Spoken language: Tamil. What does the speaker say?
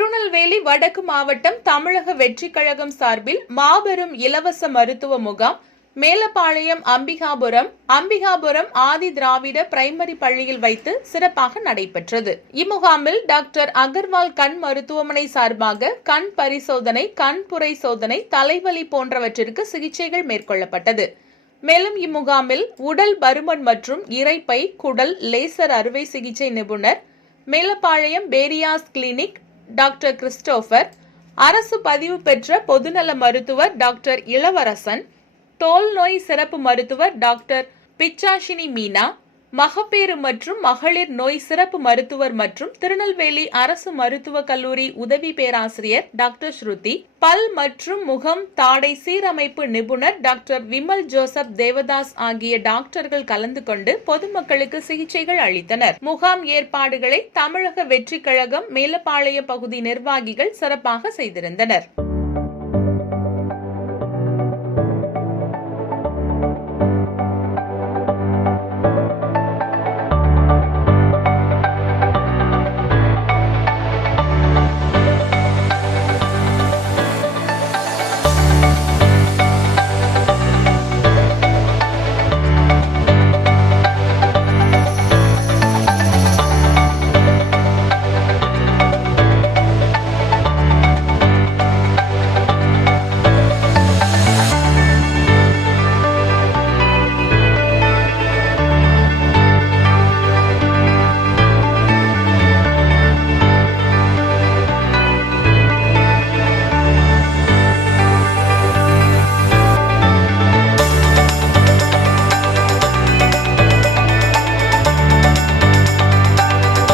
திருநெல்வேலி வடக்கு மாவட்டம் தமிழக வெற்றிக் கழகம் சார்பில் மாபெரும் இலவச மருத்துவ முகாம் மேலப்பாளையம் அம்பிகாபுரம் அம்பிகாபுரம் ஆதி திராவிட பிரைமரி பள்ளியில் வைத்து சிறப்பாக நடைபெற்றது. இம்முகாமில் டாக்டர் அகர்வால் கண் மருத்துவமனை சார்பாக கண் பரிசோதனை கண் புரை சோதனை தலைவலி போன்றவற்றிற்கு சிகிச்சைகள் மேற்கொள்ளப்பட்டது. மேலும் இம்முகாமில் உடல் பருமன் மற்றும் இரைப்பை குடல் லேசர் அறுவை சிகிச்சை நிபுணர் மேலப்பாளையம் பேரியாஸ் கிளினிக் டாக்டர் கிறிஸ்டோஃபர் அரசு பதிவு பெற்ற பொதுநல மருத்துவர் டாக்டர் இளவரசன் தோல் நோய் சிறப்பு மருத்துவர் டாக்டர் பிச்சாஷினி மீனா மகப்பேறு மற்றும் மகளிர் நோய் சிறப்பு மருத்துவர் மற்றும் திருநெல்வேலி அரசு மருத்துவக் கல்லூரி உதவி பேராசிரியர் டாக்டர் ஸ்ருதி பல் மற்றும் முகம் தாடை சீரமைப்பு நிபுணர் டாக்டர் விமல் ஜோசப் தேவதாஸ் ஆகிய டாக்டர்கள் கலந்து கொண்டு பொதுமக்களுக்கு சிகிச்சைகள் அளித்தனர். முகாம் ஏற்பாடுகளை தமிழக வெற்றிக் கழகம் மேலப்பாளைய பகுதி நிர்வாகிகள் சிறப்பாக செய்திருந்தனர்.